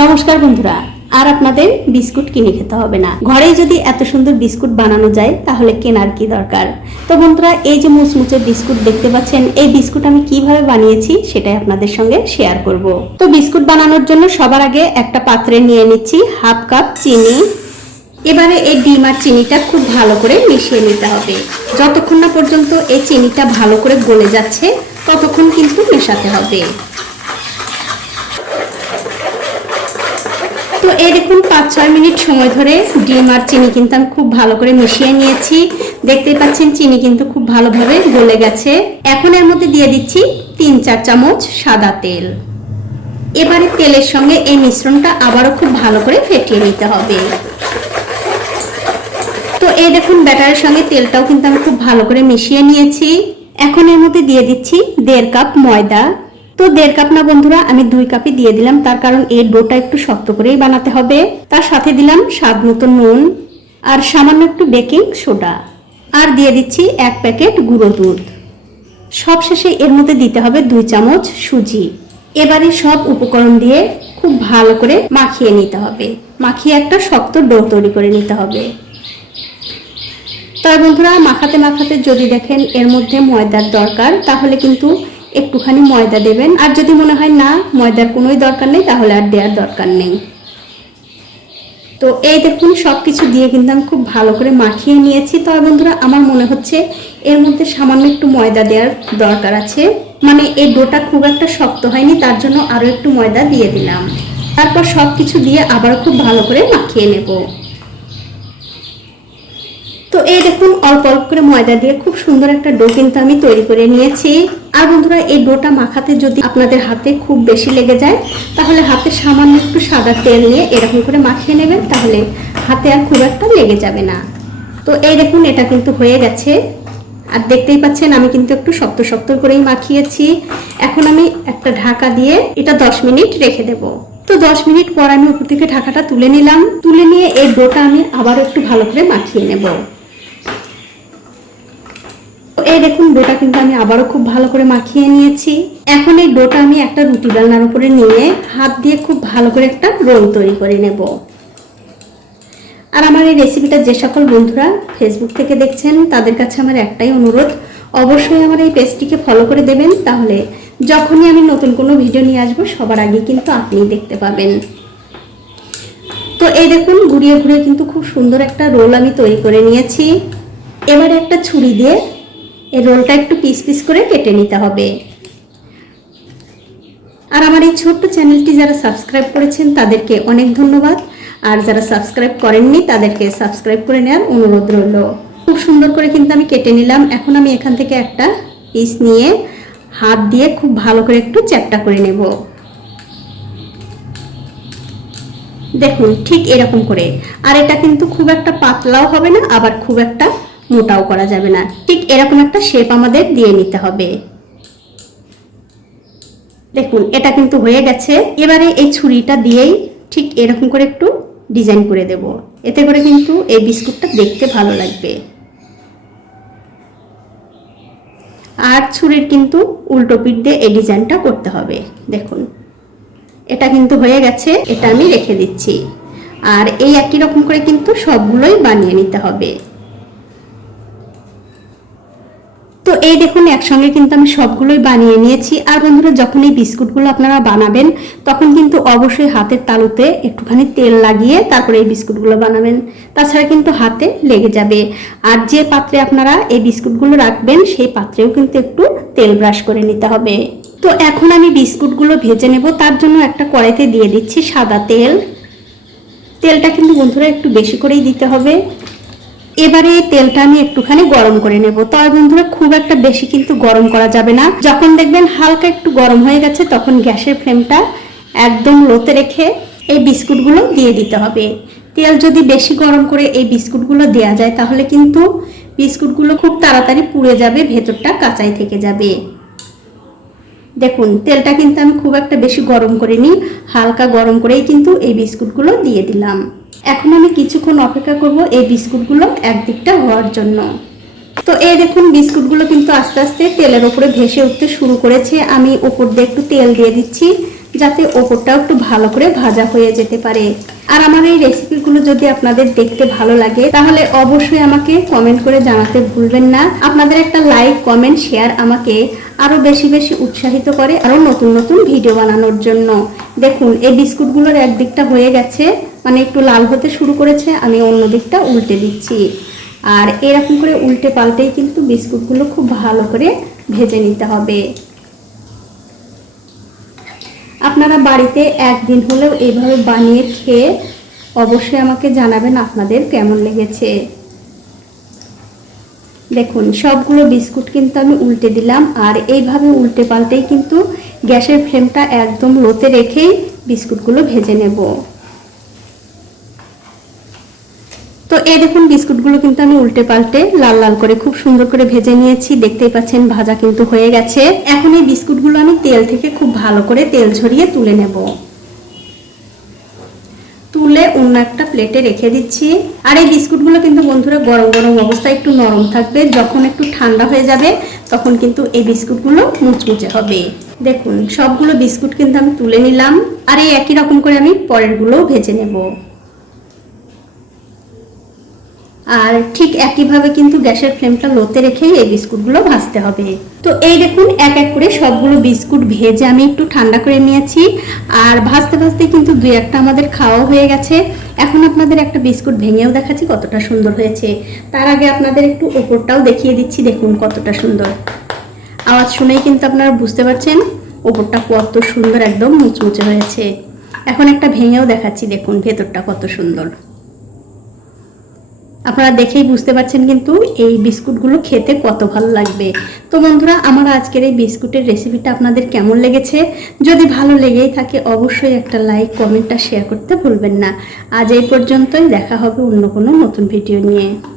নমস্কার বন্ধুরা, আর আপনাদের বিস্কুট কিনে খেতে হবে না। ঘরে যদি এত সুন্দর বিস্কুট বানানো যায়, তাহলে কেনার কি দরকার? তো বন্ধুরা, এই যে মুচমুচে বিস্কুট দেখতে পাচ্ছেন, এই বিস্কুট আমি কীভাবে বানিয়েছি সেটাই আপনাদের সঙ্গে শেয়ার করব। তো বিস্কুট বানানোর জন্য সবার আগে একটা পাত্রে নিয়ে নিচ্ছি হাফ কাপ চিনি। এবারে এই ডিম আর চিনিটা খুব ভালো করে মিশিয়ে নিতে হবে। যতক্ষণ না পর্যন্ত এই চিনিটা ভালো করে গলে যাচ্ছে, ততক্ষণ কিন্তু মেশাতে হবে। তো এই দেখুন, পাঁচ, ছয় মিনিট সময় ধরে ডিম আর চিনি কিন্তু আমি খুব ভালো করে মিশিয়ে নিয়েছি। দেখতেই পাচ্ছেন, চিনি কিন্তু খুব ভালোভাবে গলে গেছে। এখন এর মধ্যে দিয়ে দিচ্ছি তিন, চার চামচ সাদা তেল। এবারে তেলের সঙ্গে এই মিশ্রণটা আবারও খুব ভালো করে ফেটিয়ে নিতে হবে। তো এই দেখুন, ব্যাটারের সঙ্গে তেলটাও কিন্তু আমি খুব ভালো করে মিশিয়ে নিয়েছি। এখন এর মধ্যে দিয়ে দিচ্ছি দেড় কাপ ময়দা। তো দেড় কাপ না বন্ধুরা, আমি দুই কাপই দিয়ে দিলাম। তার কারণ এই ডোটা একটু শক্ত করেই বানাতে হবে। তার সাথে দিলাম স্বাদ মতো নুন আর সামান্য একটু বেকিং সোডা। আর দিয়ে দিচ্ছি এক প্যাকেট গুঁড়ো দুধ। সবশেষে এর মধ্যে দিতে হবে দুই চামচ সুজি। এবারে সব উপকরণ দিয়ে খুব ভালো করে মাখিয়ে নিতে হবে। মাখিয়ে একটা শক্ত ডো তৈরি করে নিতে হবে। তবে বন্ধুরা, মাখাতে মাখাতে যদি দেখেন এর মধ্যে ময়দার দরকার, তাহলে কিন্তু একটুখানি ময়দা দেবেন। আর যদি মনে হয় না, ময়দার কোনোই দরকার নেই, তাহলে আর দেওয়ার দরকার নেই। তো এই দেখুন সব কিছু দিয়ে কিন্তু আমি খুব ভালো করে মাখিয়ে নিয়েছি। তবে বন্ধুরা, আমার মনে হচ্ছে এর মধ্যে সামান্য একটু ময়দা দেওয়ার দরকার আছে। মানে এই ডোটা খুব একটা শক্ত হয়নি, তার জন্য আরও একটু ময়দা দিয়ে দিলাম। তারপর সব কিছু দিয়ে আবার খুব ভালো করে মাখিয়ে নেব। এই দেখুন, অল্প অল্প করে ময়দা দিয়ে খুব সুন্দর একটা ডো কিন্তু আমি তৈরি করে নিয়েছি। আর বন্ধুরা, এই ডোটা মাখাতে যদি আপনাদের হাতে খুব বেশি লেগে যায়, তাহলে হাতে সামান্য একটু সাদা তেল নিয়ে এরকম করে মাখিয়ে নেবেন, তাহলে হাতে আর খুব একটা লেগে যাবে না। তো এই দেখুন, এটা কিন্তু হয়ে গেছে। আর দেখতেই পাচ্ছেন, আমি কিন্তু একটু শক্ত শক্ত করেই মাখিয়েছি। এখন আমি একটা ঢাকা দিয়ে এটা দশ মিনিট রেখে দেবো। তো দশ মিনিট পর আমি উপর থেকে ঢাকাটা তুলে নিলাম। তুলে নিয়ে এই ডোটা আমি আবারও একটু ভালো করে মাখিয়ে নেব। এই দেখুন, ডোটা কিন্তু আমি আবারও খুব ভালো করে মাখিয়ে নিয়েছি। এখন এই ডোটা আমি একটা রুটি বেলনার উপরে নিয়ে হাত দিয়ে খুব ভালো করে একটা রোল তৈরি করে নেব। আর আমার এই রেসিপিটা যে সকল বন্ধুরা ফেসবুক থেকে দেখছেন, তাদের কাছে আমার একটাই অনুরোধ, অবশ্যই আমার এই পেজটিকে ফলো করে দেবেন, তাহলে যখনই আমি নতুন কোনো ভিডিও নিয়ে আসব, সবার আগে কিন্তু আপনি দেখতে পাবেন। তো এই দেখুন, ঘুরিয়ে ঘুরিয়ে কিন্তু খুব সুন্দর একটা রোল আমি তৈরি করে নিয়েছি। এবারে একটা ছুরি দিয়ে এই রোলটা একটু পিস পিস করে কেটে নিতে হবে। আর আমার এই ছোট্ট চ্যানেলটি যারা সাবস্ক্রাইব করেছেন, তাদেরকে অনেক ধন্যবাদ। আর যারা সাবস্ক্রাইব করেননি, তাদেরকে সাবস্ক্রাইব করে নেওয়ার অনুরোধ রইল। খুব সুন্দর করে কিন্তু আমি কেটে নিলাম। এখন আমি এখান থেকে একটা পিস নিয়ে হাত দিয়ে খুব ভালো করে একটু চ্যাপটা করে নেব। দেখুন, ঠিক এরকম করে। আর এটা কিন্তু খুব একটা পাতলাও হবে না, আবার খুব একটা মোটাও করা যাবে না। ঠিক এরকম একটা শেপ আমাদের দিয়ে নিতে হবে। দেখুন, এটা কিন্তু হয়ে গেছে। এবারে এই ছুরিটা দিয়েই ঠিক এরকম করে একটু ডিজাইন করে দেব। এতে করে কিন্তু এই বিস্কুটটা দেখতে ভালো লাগবে। আর ছুরির কিন্তু উল্টো পিঠ দিয়ে এই ডিজাইনটা করতে হবে। দেখুন, এটা কিন্তু হয়ে গেছে, এটা আমি রেখে দিচ্ছি। আর এই একই রকম করে কিন্তু সবগুলোই বানিয়ে নিতে হবে। তো এই দেখুন, একসঙ্গে কিন্তু আমি সবগুলোই বানিয়ে নিয়েছি। আর বন্ধুরা, যখন এই বিস্কুটগুলো আপনারা বানাবেন, তখন কিন্তু অবশ্যই হাতের তালুতে একটুখানি তেল লাগিয়ে তারপরে এই বিস্কুটগুলো বানাবেন। তাছাড়া কিন্তু হাতে লেগে যাবে। আর যে পাত্রে আপনারা এই বিস্কুটগুলো রাখবেন, সেই পাত্রেও কিন্তু একটু তেল ব্রাশ করে নিতে হবে। তো এখন আমি বিস্কুটগুলো ভেজে নেব। তার জন্য একটা কড়াইতে দিয়ে দিচ্ছি সাদা তেল। তেলটা কিন্তু বন্ধুরা একটু বেশি করেই দিতে হবে। এবারে তেলটা আমি একটুখানি গরম করে নেব। তবে বন্ধুরা, খুব একটা বেশি কিন্তু গরম করা যাবে না। যখন দেখবেন হালকা একটু গরম হয়ে গেছে, তখন গ্যাসের ফ্লেমটা একদম লোতে রেখে এই বিস্কুটগুলো দিয়ে দিতে হবে। তেল যদি বেশি গরম করে এই বিস্কুটগুলো দেওয়া যায়, তাহলে কিন্তু বিস্কুটগুলো খুব তাড়াতাড়ি পুড়ে যাবে, ভেতরটা কাঁচাই থেকে যাবে। দেখুন, তেলটা কিন্তু আমি খুব একটা বেশি গরম করিনি, হালকা গরম করেই কিন্তু এই বিস্কুটগুলো দিয়ে দিলাম। এখন আমি কিছুক্ষণ অপেক্ষা করব এই বিস্কুটগুলো একদিকটা হওয়ার জন্য। তো এই দেখুন, বিস্কুটগুলো কিন্তু আস্তে আস্তে তেলের উপরে ভেসে উঠতে শুরু করেছে। আমি উপর দিয়ে একটু তেল দিয়ে দিচ্ছি। যাতে ওপরটাও একটু ভালো করে ভাজা হয়ে যেতে পারে। আর আমার এই রেসিপিগুলো যদি আপনাদের দেখতে ভালো লাগে, তাহলে অবশ্যই আমাকে কমেন্ট করে জানাতে ভুলবেন না। আপনাদের একটা লাইক কমেন্ট শেয়ার আমাকে আরও বেশি বেশি উৎসাহিত করে আরও নতুন নতুন ভিডিও বানানোর জন্য। দেখুন, এই বিস্কুটগুলোর একদিকটা হয়ে গেছে মানে একটু লাল হতে শুরু করেছে, আমি অন্য দিকটা উল্টে দিচ্ছি। আর এরকম করে উল্টে পাল্টেই কিন্তু বিস্কুটগুলো খুব ভালো করে ভেজে নিতে হবে। আপনারা বাড়িতে একদিন হলেও এইভাবে বানিয়ে খেয়ে অবশ্যই আমাকে জানাবেন আপনাদের কেমন লেগেছে। দেখুন, সবগুলো বিস্কুট কিন্তু আমি উল্টে দিলাম, আর এইভাবে উল্টে পাল্টেই কিন্তু গ্যাসের ফ্লেমটা একদম লোতে রেখেই বিস্কুটগুলো ভেজে নেব। তো এই দেখুন বিস্কুটগুলো কিন্তু আমি উল্টে পাল্টে লাল লাল করে খুব সুন্দর করে ভেজে নিয়েছি। দেখতেই পাচ্ছেন ভাজা কিন্তু হয়ে গেছে। এখন এই বিস্কুটগুলো আমি তেল থেকে খুব ভালো করে তেল ঝরিয়ে তুলে নেব। তুলে অন্য একটা প্লেটে রেখে দিচ্ছি। আর এই বিস্কুটগুলো কিন্তু বন্ধুরা গরম গরম অবস্থায় একটু নরম থাকবে। যখন একটু ঠান্ডা হয়ে যাবে, তখন কিন্তু এই বিস্কুটগুলো মুচমুচে হবে। দেখুন, সবগুলো বিস্কুট কিন্তু আমি তুলে নিলাম। আর এই একই রকম করে আমি পরেরগুলোও ভেজে নেব। আর ঠিক একইভাবে কিন্তু গ্যাসের ফ্লেমটা লোতে রেখেই এই বিস্কুটগুলো ভাজতে হবে। তো এই দেখুন, এক এক করে সবগুলো বিস্কুট ভেজে আমি একটু ঠান্ডা করে নিয়েছি। আর ভাজতে ভাজতে কিন্তু দুই একটা আমাদের খাওয়া হয়ে গেছে। এখন আপনাদের একটা বিস্কুট ভেঙেও দেখাচ্ছি কতটা সুন্দর হয়েছে। তার আগে আপনাদের একটু ওপরটাও দেখিয়ে দিচ্ছি, দেখুন কতটা সুন্দর। আওয়াজ শুনেই কিন্তু আপনারা বুঝতে পারছেন, ওপরটা কত সুন্দর, একদম মুচমুচে হয়েছে। এখন একটা ভেঙেও দেখাচ্ছি, দেখুন ভেতরটা কত সুন্দর। আপনারা দেখেই বুঝতে পারছেন কিন্তু এই বিস্কুটগুলো খেতে কত ভালো লাগবে। তো বন্ধুরা, আমার আজকের এই বিস্কুটের রেসিপিটা আপনাদের কেমন লেগেছে? যদি ভালো লেগেই থাকে, অবশ্যই একটা লাইক কমেন্টটা শেয়ার করতে ভুলবেন না। আজ এই পর্যন্তই, দেখা হবে অন্য কোনো নতুন ভিডিও নিয়ে।